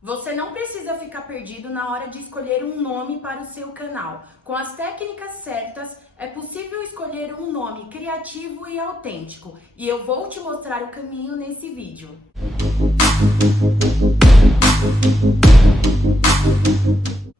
Você não precisa ficar perdido na hora de escolher um nome para o seu canal. Com as técnicas certas, é possível escolher um nome criativo e autêntico. E eu vou te mostrar o caminho nesse vídeo.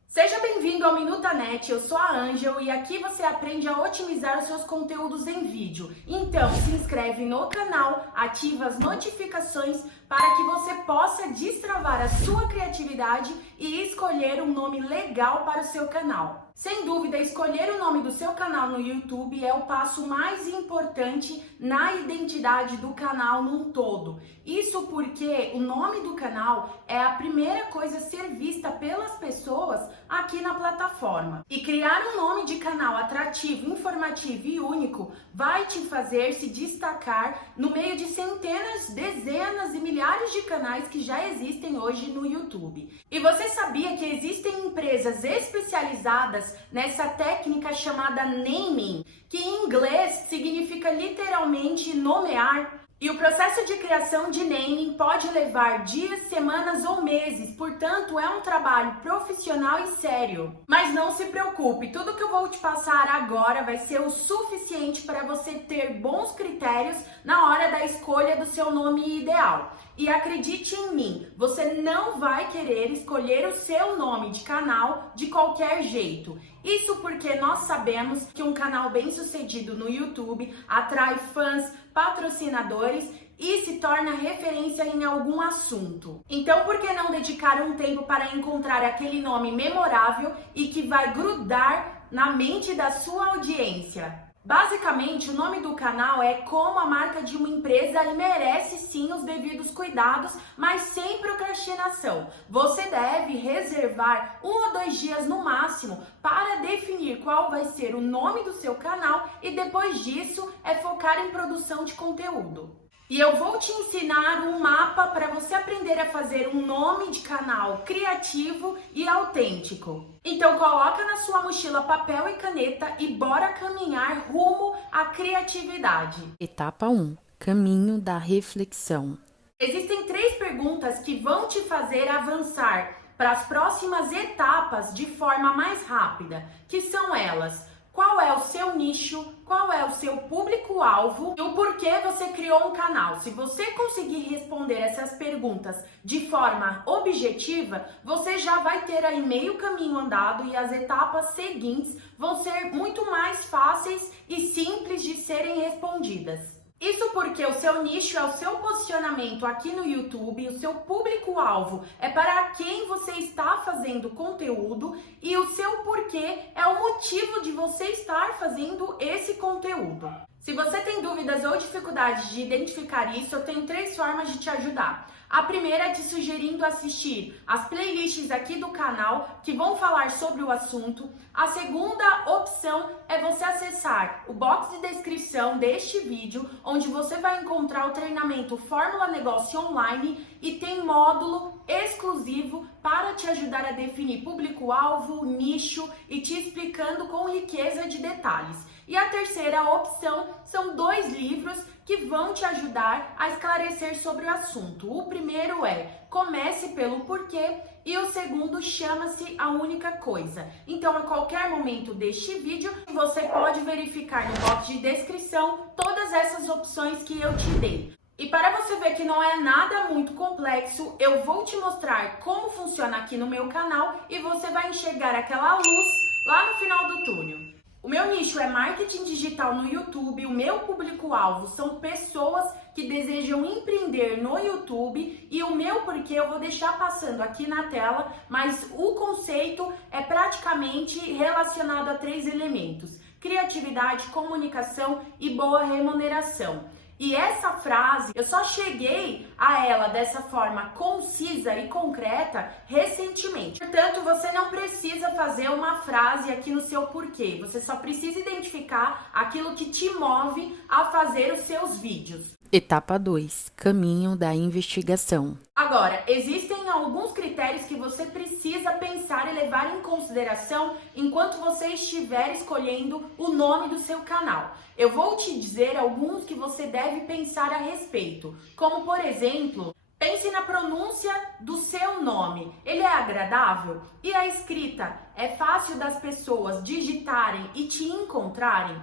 Seja bem-vindo ao Minutanet, eu sou a Ângel e aqui você aprende a otimizar os seus conteúdos em vídeo. Então, se inscreve no canal, ativa as notificações para que você possa destravar a sua criatividade e escolher um nome legal para o seu canal. Sem dúvida, escolher o nome do seu canal no YouTube é o passo mais importante na identidade do canal num todo. Isso porque o nome do canal é a primeira coisa a ser vista pelas pessoas aqui na plataforma. E criar um nome de canal atrativo, informativo e único vai te fazer se destacar no meio de centenas, dezenas e milhares de canais que já existem hoje no YouTube. E você sabia que existem empresas especializadas nessa técnica chamada naming, que em inglês significa literalmente nomear? E o processo de criação de naming pode levar dias, semanas ou meses, portanto é um trabalho profissional e sério. Mas não se preocupe, tudo que eu vou te passar agora vai ser o suficiente para você ter bons critérios na hora da escolha do seu nome ideal. E acredite em mim, você não vai querer escolher o seu nome de canal de qualquer jeito. Isso porque nós sabemos que um canal bem-sucedido no YouTube atrai fãs, patrocinadores e se torna referência em algum assunto. Então, por que não dedicar um tempo para encontrar aquele nome memorável e que vai grudar na mente da sua audiência? Basicamente, o nome do canal é como a marca de uma empresa e merece sim os devidos cuidados, mas sem procrastinação. Você deve reservar 1 ou 2 dias no máximo para definir qual vai ser o nome do seu canal e depois disso é focar em produção de conteúdo. E eu vou te ensinar um mapa para você aprender a fazer um nome de canal criativo e autêntico. Então coloca na sua mochila papel e caneta e bora caminhar rumo à criatividade. Etapa 1. Caminho da reflexão. Existem 3 perguntas que vão te fazer avançar para as próximas etapas de forma mais rápida, que são elas: qual é o seu nicho, qual é o seu público-alvo e o porquê você criou um canal. Se você conseguir responder essas perguntas de forma objetiva, você já vai ter aí meio caminho andado e as etapas seguintes vão ser muito mais fáceis e simples de serem respondidas. Isso porque o seu nicho é o seu posicionamento aqui no YouTube, o seu público-alvo é para quem você está fazendo conteúdo e o seu porquê é o motivo de você estar fazendo esse conteúdo. Se você tem dúvidas ou dificuldades de identificar isso, eu tenho 3 formas de te ajudar. A primeira é te sugerindo assistir as playlists aqui do canal que vão falar sobre o assunto. A segunda opção é você acessar o box de descrição deste vídeo, onde você vai encontrar o treinamento Fórmula Negócio Online e tem módulo exclusivo para te ajudar a definir público-alvo, nicho e te explicando com riqueza de detalhes. E a terceira opção são 2 livros que vão te ajudar a esclarecer sobre o assunto. O primeiro é Comece pelo Porquê e o segundo chama-se A Única Coisa. Então, a qualquer momento deste vídeo, você pode verificar no box de descrição todas essas opções que eu te dei. E para você ver que não é nada muito complexo, eu vou te mostrar como funciona aqui no meu canal e você vai enxergar aquela luz lá no final do túnel. O meu nicho é marketing digital no YouTube, o meu público-alvo são pessoas que desejam empreender no YouTube e o meu porquê eu vou deixar passando aqui na tela, mas o conceito é praticamente relacionado a 3 elementos: criatividade, comunicação e boa remuneração. E essa frase, eu só cheguei a ela dessa forma concisa e concreta recentemente. Portanto, você não precisa fazer uma frase aqui no seu porquê. Você só precisa identificar aquilo que te move a fazer os seus vídeos. Etapa 2. Caminho da investigação. Agora, existem alguns critérios que você precisa pensar e levar em consideração enquanto você estiver escolhendo o nome do seu canal. Eu vou te dizer alguns que você deve pensar a respeito, como por exemplo, Pense na pronúncia do seu nome. Ele é agradável? E a escrita? É fácil das pessoas digitarem e te encontrarem?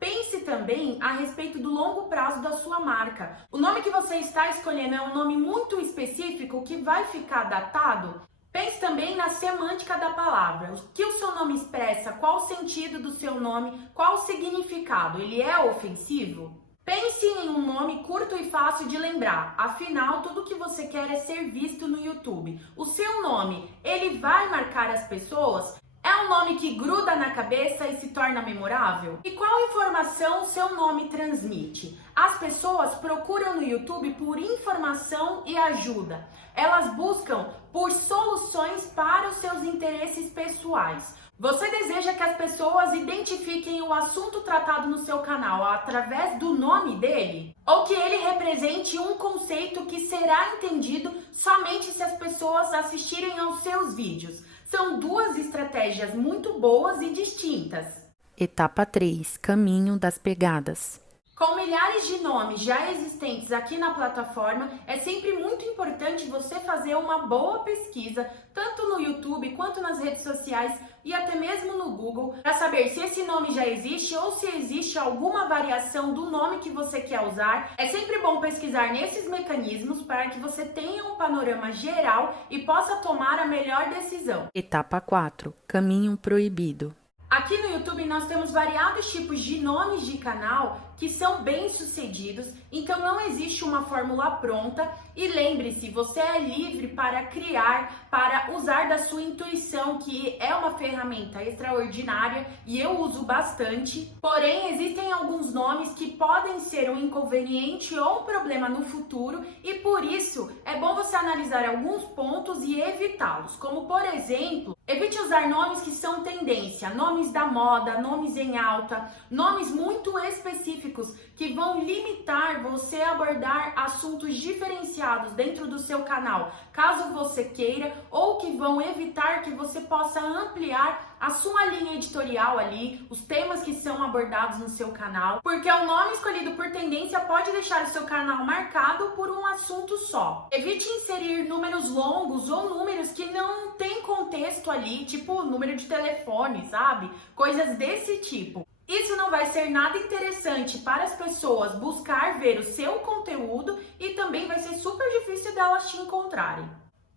Pense também a respeito do longo prazo da sua marca. O nome que você está escolhendo é um nome muito específico que vai ficar datado? Pense também na semântica da palavra. O que o seu nome expressa? Qual o sentido do seu nome? Qual o significado? Ele é ofensivo? Pense em um nome curto e fácil de lembrar. Afinal, tudo que você quer é ser visto no YouTube. O seu nome, ele vai marcar as pessoas? É um nome que gruda na cabeça e se torna memorável? E qual informação o seu nome transmite? As pessoas procuram no YouTube por informação e ajuda. Elas buscam por soluções para os seus interesses pessoais. Você deseja que as pessoas identifiquem o assunto tratado no seu canal através do nome dele? Ou que ele represente um conceito que será entendido somente se as pessoas assistirem aos seus vídeos? São duas estratégias muito boas e distintas. Etapa 3. Caminho das pegadas. Com milhares de nomes já existentes aqui na plataforma, é sempre muito importante você fazer uma boa pesquisa, tanto no YouTube quanto nas redes sociais e até mesmo no Google, para saber se esse nome já existe ou se existe alguma variação do nome que você quer usar. É sempre bom pesquisar nesses mecanismos para que você tenha um panorama geral e possa tomar a melhor decisão. Etapa 4. Caminho proibido. Aqui no YouTube nós temos variados tipos de nomes de canal que são bem-sucedidos, então não existe uma fórmula pronta e lembre-se, você é livre para criar, para usar da sua intuição, que é uma ferramenta extraordinária e eu uso bastante. Porém, existem alguns nomes que podem ser um inconveniente ou um problema no futuro e por isso é bom você analisar alguns pontos e evitá-los, como por exemplo, evite usar nomes que são tendência, nomes da moda, nomes em alta, nomes muito específicos que vão limitar você a abordar assuntos diferenciados dentro do seu canal, caso você queira, ou que vão evitar que você possa ampliar a sua linha editorial ali, os temas que são abordados no seu canal, porque o nome escolhido por tendência pode deixar o seu canal marcado por um assunto só. Evite inserir números longos ou números que não tem contexto ali, tipo número de telefone, sabe? Coisas desse tipo. Isso não vai ser nada interessante para as pessoas buscar ver o seu conteúdo e também vai ser super difícil delas te encontrarem.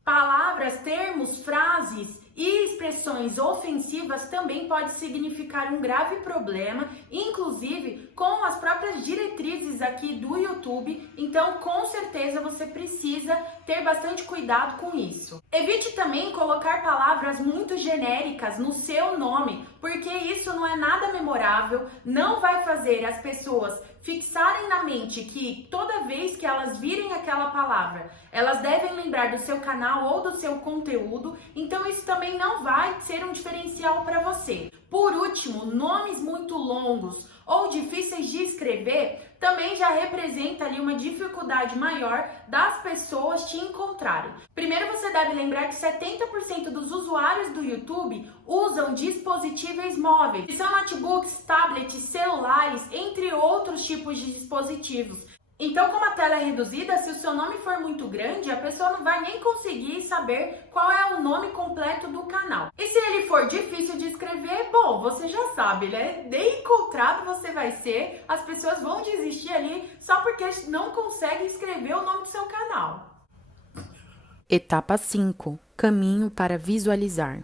Palavras, termos, frases e expressões ofensivas também pode significar um grave problema, inclusive com as próprias diretrizes aqui do YouTube, então com certeza você precisa ter bastante cuidado com isso. Evite também colocar palavras muito genéricas no seu nome, porque isso não é nada memorável, não vai fazer as pessoas fixarem na mente que toda vez que elas virem aquela palavra, elas devem lembrar do seu canal ou do seu conteúdo, então isso também não vai ser um diferencial para você. Por último, nomes muito longos ou difíceis de escrever também já representa ali uma dificuldade maior das pessoas te encontrarem. Primeiro você deve lembrar que 70% dos usuários do YouTube usam dispositivos móveis, que são notebooks, tablets, celulares, entre outros tipos de dispositivos. Então, como a tela é reduzida, se o seu nome for muito grande, a pessoa não vai nem conseguir saber qual é o nome completo do canal. E se ele for difícil de escrever, bom, você já sabe, né? Nem encontrado você vai ser, as pessoas vão desistir ali só porque não conseguem escrever o nome do seu canal. Etapa 5. Caminho para visualizar.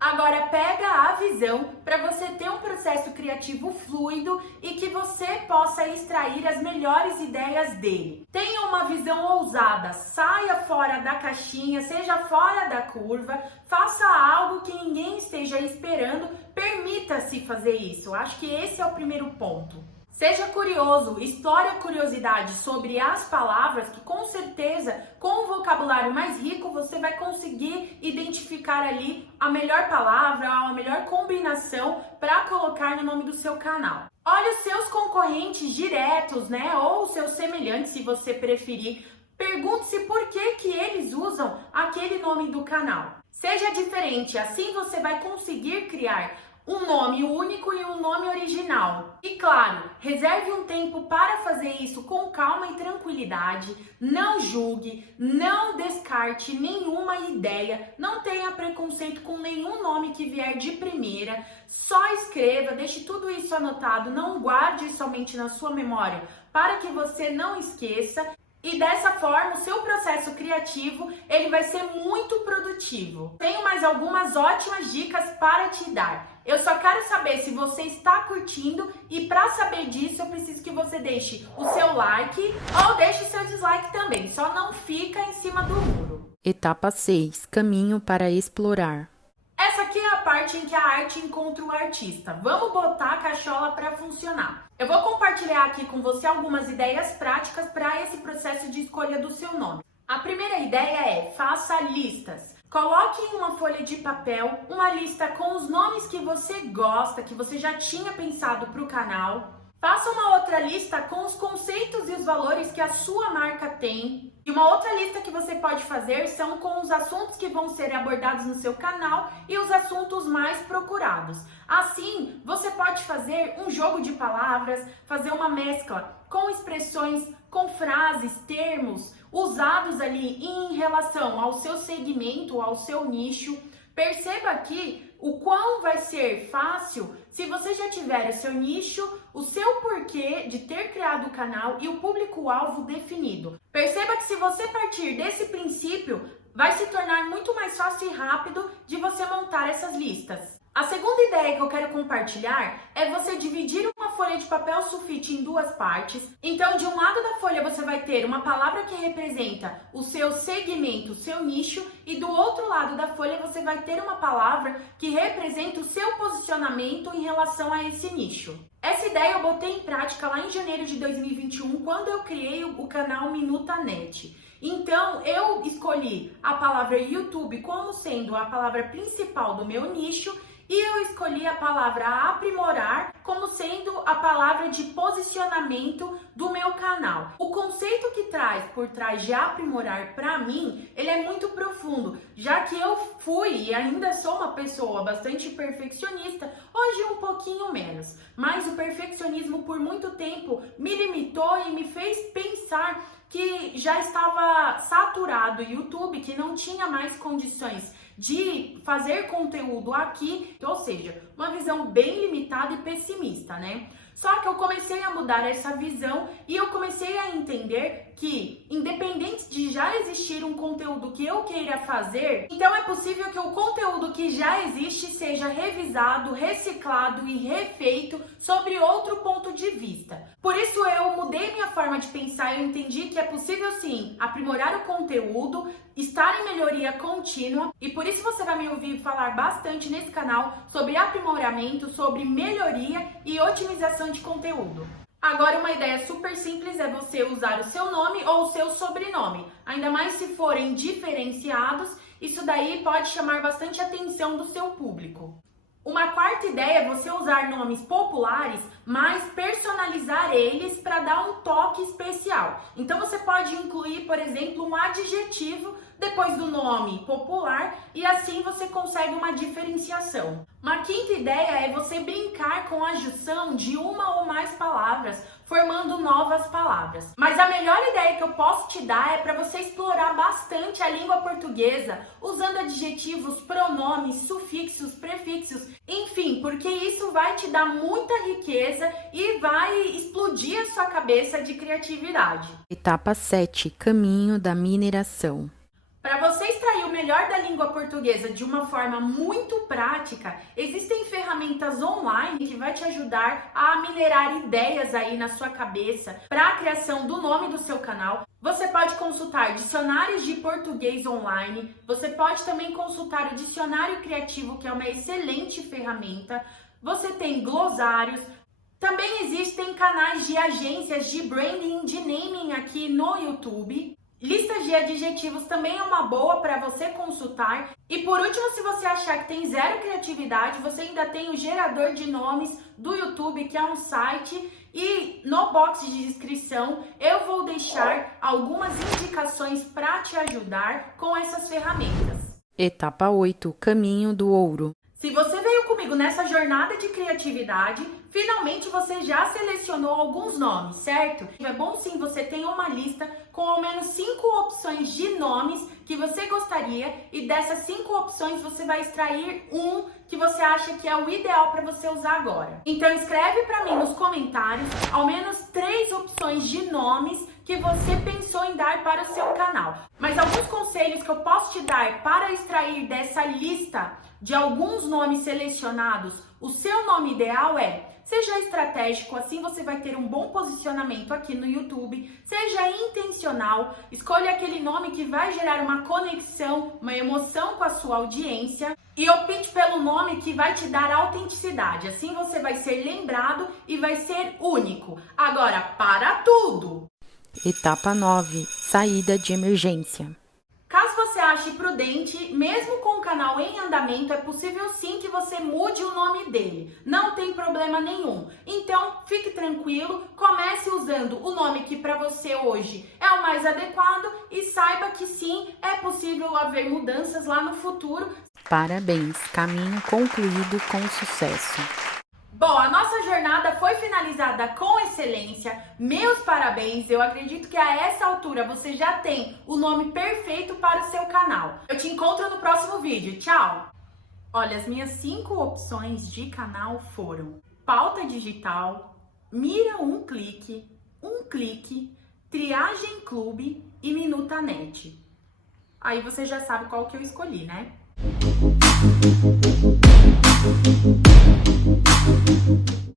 Agora pega a visão para você ter um processo criativo fluido e que você possa extrair as melhores ideias dele. Tenha uma visão ousada, saia fora da caixinha, seja fora da curva, faça algo que ninguém esteja esperando, permita-se fazer isso. Acho que esse é o primeiro ponto. Seja curioso, explore a curiosidade sobre as palavras, que com certeza, com um vocabulário mais rico, você vai conseguir identificar ali a melhor palavra, a melhor combinação para colocar no nome do seu canal. Olhe os seus concorrentes diretos, né, ou os seus semelhantes, se você preferir. Pergunte-se por que eles usam aquele nome do canal. Seja diferente, assim você vai conseguir criar um nome único e um nome original. E claro, reserve um tempo para fazer isso com calma e tranquilidade. Não julgue, não descarte nenhuma ideia, não tenha preconceito com nenhum nome que vier de primeira. Só escreva, deixe tudo isso anotado, não guarde somente na sua memória para que você não esqueça. E dessa forma, o seu processo criativo ele vai ser muito produtivo. Tenho mais algumas ótimas dicas para te dar. Eu só quero saber se você está curtindo e para saber disso eu preciso que você deixe o seu like ou deixe o seu dislike também. Só não fica em cima do muro. Etapa 6. Caminho para explorar. Essa aqui é a parte em que a arte encontra o artista. Vamos botar a cachola para funcionar. Eu vou compartilhar aqui com você algumas ideias práticas para esse processo de escolha do seu nome. A primeira ideia é: faça listas. Coloque em uma folha de papel uma lista com os nomes que você gosta, que você já tinha pensado para o canal. Faça uma outra lista com os conceitos e os valores que a sua marca tem. E uma outra lista que você pode fazer são com os assuntos que vão ser abordados no seu canal e os assuntos mais procurados. Assim, você pode fazer um jogo de palavras, fazer uma mescla com expressões, com frases, termos usados ali em relação ao seu segmento, ao seu nicho. Perceba aqui o quão vai ser fácil se você já tiver o seu nicho, o seu porquê de ter criado o canal e o público-alvo definido. Perceba que se você partir desse princípio, vai se tornar muito mais fácil e rápido de você montar essas listas. A segunda ideia que eu quero compartilhar é você dividir uma folha de papel sulfite em duas partes. Então, de um lado da folha você vai ter uma palavra que representa o seu segmento, o seu nicho, e do outro lado da folha você vai ter uma palavra que representa o seu posicionamento em relação a esse nicho. Essa ideia eu botei em prática lá em janeiro de 2021, quando eu criei o canal MinutaNet. Então, eu escolhi a palavra YouTube como sendo a palavra principal do meu nicho e eu escolhi a palavra aprimorar como sendo a palavra de posicionamento do meu canal. O conceito que traz por trás de aprimorar para mim, ele é muito profundo, já que eu fui e ainda sou uma pessoa bastante perfeccionista, hoje um pouquinho menos, mas o perfeccionismo por muito tempo me limitou e me fez pensar que já estava saturado o YouTube, que não tinha mais condições de fazer conteúdo aqui, ou seja, uma visão bem limitada e pessimista, né? Só que eu comecei a mudar essa visão e eu comecei a entender que, independente de já existir um conteúdo que eu queira fazer, então é possível que o conteúdo que já existe seja revisado, reciclado e refeito sobre outro ponto de vista. Por isso eu mudei minha forma de pensar e eu entendi que é possível sim aprimorar o conteúdo, estar em melhoria contínua, e por isso você vai me ouvir falar bastante nesse canal sobre aprimoramento, sobre melhoria e otimização de conteúdo. Agora, uma ideia super simples é você usar o seu nome ou o seu sobrenome, ainda mais se forem diferenciados, isso daí pode chamar bastante atenção do seu público. Uma quarta ideia é você usar nomes populares, mas personalizar eles para dar um toque especial. Então você pode incluir, por exemplo, um adjetivo depois do nome popular e assim você consegue uma diferenciação. Uma quinta ideia é você brincar com a junção de uma ou mais palavras, formando novas palavras. Mas a melhor ideia que eu posso te dar é para você explorar bastante a língua portuguesa, usando adjetivos, pronomes, sufixos, prefixos, enfim, porque isso vai te dar muita riqueza e vai explodir a sua cabeça de criatividade. Etapa 7. Caminho da mineração. Para você extrair o melhor da língua portuguesa de uma forma muito prática, existem ferramentas online que vai te ajudar a minerar ideias aí na sua cabeça para a criação do nome do seu canal. Você pode consultar dicionários de português online, você pode também consultar o Dicionário Criativo, que é uma excelente ferramenta. Você tem glossários. Também existem canais de agências de branding, de naming aqui no YouTube. Listas de adjetivos também é uma boa para você consultar. E por último, se você achar que tem zero criatividade, você ainda tem o gerador de nomes do YouTube, que é um site. E no box de descrição eu vou deixar algumas indicações para te ajudar com essas ferramentas. Etapa 8. Caminho do ouro. Se você veio comigo comigo nessa jornada de criatividade, finalmente você já selecionou alguns nomes, certo? É bom sim você ter uma lista com ao menos 5 opções de nomes que você gostaria e dessas 5 opções você vai extrair um que você acha que é o ideal para você usar agora. Então escreve para mim nos comentários ao menos 3 opções de nomes que você pensou em dar para o seu canal. Mas alguns conselhos que eu posso te dar para extrair dessa lista de alguns nomes selecionados, o seu nome ideal seja estratégico, assim você vai ter um bom posicionamento aqui no YouTube. Seja intencional, escolha aquele nome que vai gerar uma conexão, uma emoção com a sua audiência. E opte pelo nome que vai te dar autenticidade, assim você vai ser lembrado e vai ser único. Agora, para tudo! Etapa 9. Saída de emergência. Caso você ache prudente, mesmo com o canal em andamento, é possível sim que você mude o nome dele. Não tem problema nenhum. Então, fique tranquilo, comece usando o nome que para você hoje é o mais adequado e saiba que sim, é possível haver mudanças lá no futuro. Parabéns, caminho concluído com sucesso. Bom, a nossa jornada foi finalizada com excelência. Meus parabéns, eu acredito que a essa altura você já tem o nome perfeito para o seu canal. Eu te encontro no próximo vídeo. Tchau! Olha, as minhas 5 opções de canal foram pauta digital, mira um clique, triagem clube e minuta.net. Aí você já sabe qual que eu escolhi, né?